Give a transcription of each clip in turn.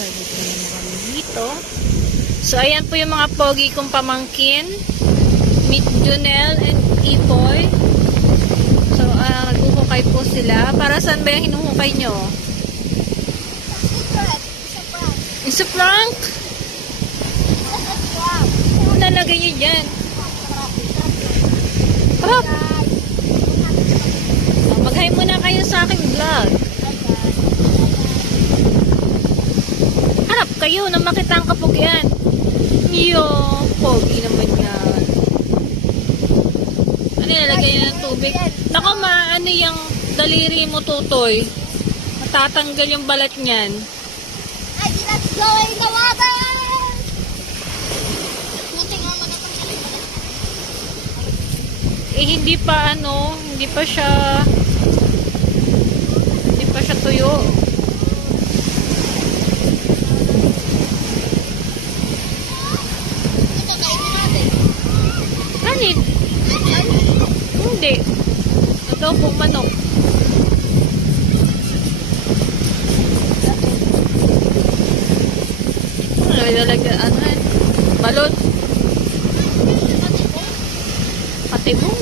So, dito naman kami dito. So, ayan po yung mga pogi kong pamangkin. Meet Junel and Ipoy. So, naghuhukay po sila. Para saan ba yung hinuhukay nyo? It's a prank? Ano nalagay nyo dyan? Prop! Mag-hi muna kayo sa aking vlog. Harap kayo na makita ang kapugyan. Yo, pogi naman yan. Ano nalagay na ng tubig? Naku ma, ano yung daliri mo, Tutoy? Matatanggal yung balat niyan. Ay, let's go in the water! Buti nga matatanggal yung balat. Eh, hindi pa siya tuyo. Ito, kainin natin. Kanin? Hindi. Adobong manok. Ano, ilalagyan, balot. Patibong.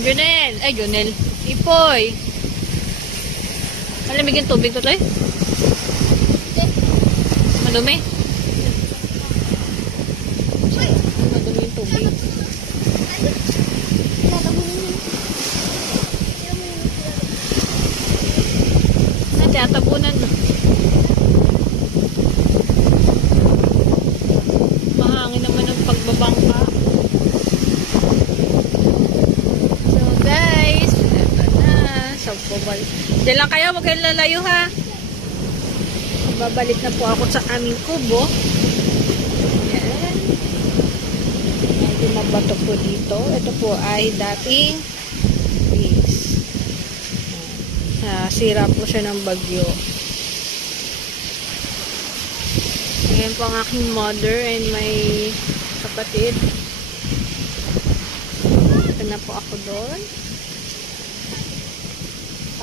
Junel. Ay, Junel. Ipoy. Malamig yung tubig ko, Toy? Madumi? Madumi yung tubig. Tatabunan. Mahangin naman ang pagbabangka. So guys, ito na. So, diyan lang kayo, huwag kayong lalayo ha. Babalik na po ako sa aming kubo. Ayan. Medyo mabato po dito. Ito po ay dating base. Sira po siya ng bagyo. Ayan po ang aking mother and my kapatid. Ito na po ako doon.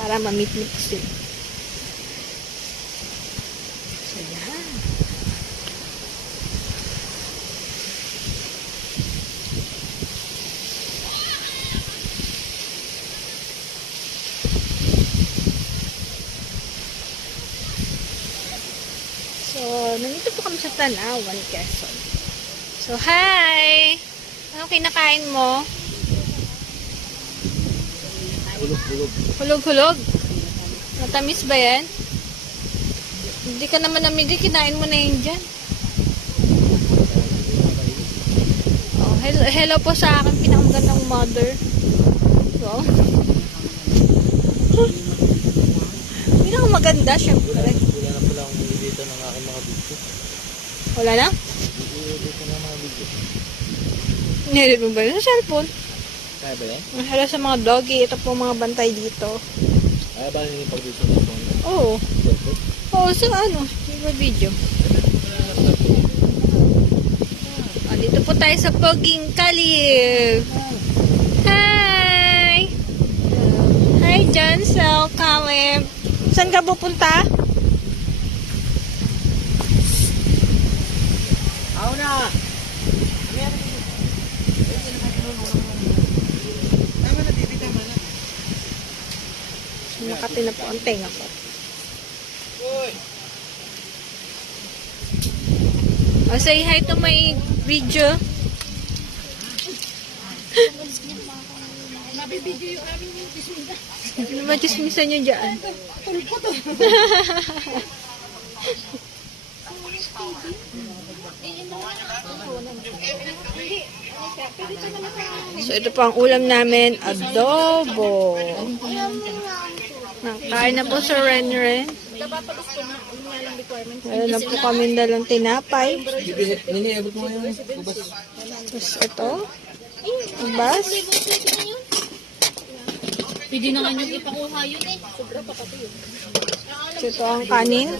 Para ma-meet-meet sila. So, yan. So, nandito po kami sa Tanawan, Quezon. So, hi! Ano kinakain mo? Hulog-hulog. Matamis ba yan? Hindi ka naman namili, kinain mo na yun dyan. Oh, hello po sa akin, pinakamagandang mother. Wow. Pinakamaganda, syempre. Wala na pala akong dito ng aking mga video. Wala na? Dito na mga video. Nilit mo ba yun sa cellphone? Kaya ba yan? Hello sa mga doggy. Ito po mga bantay dito. Kaya ba yung pag-video sa phone? Oo. Oo, sa ano? Yung video. Dito po tayo sa Poging Kalib. Hi! Hi, Jansel Kalib. Saan ka pupunta? Ako na! Tama na, baby, tama na. Makati na po ang tenga ko. Uy! Say hi to my video. Nabibidyo yung aming dismida. Ano ba chismisan nyo dyan? Tulpo to. So, ito po ang ulam namin, adobo. Nakain na po sa Renren. Meron na po kami dalang tinapay. Nini, abot mo ngayon. Ubas. Tapos ito, ubas. Pwede na nga nyo ipakuha yun eh. Sobra pa pati yun. So, ito ang kanin.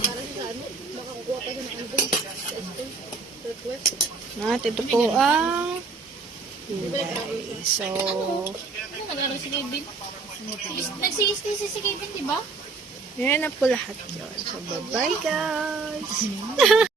At ito po ang gulay. So, Ano nag-ano si Kevin? Nagsi-stay si Kevin, di ba? Yan na po lahat yun. So, bye-bye guys!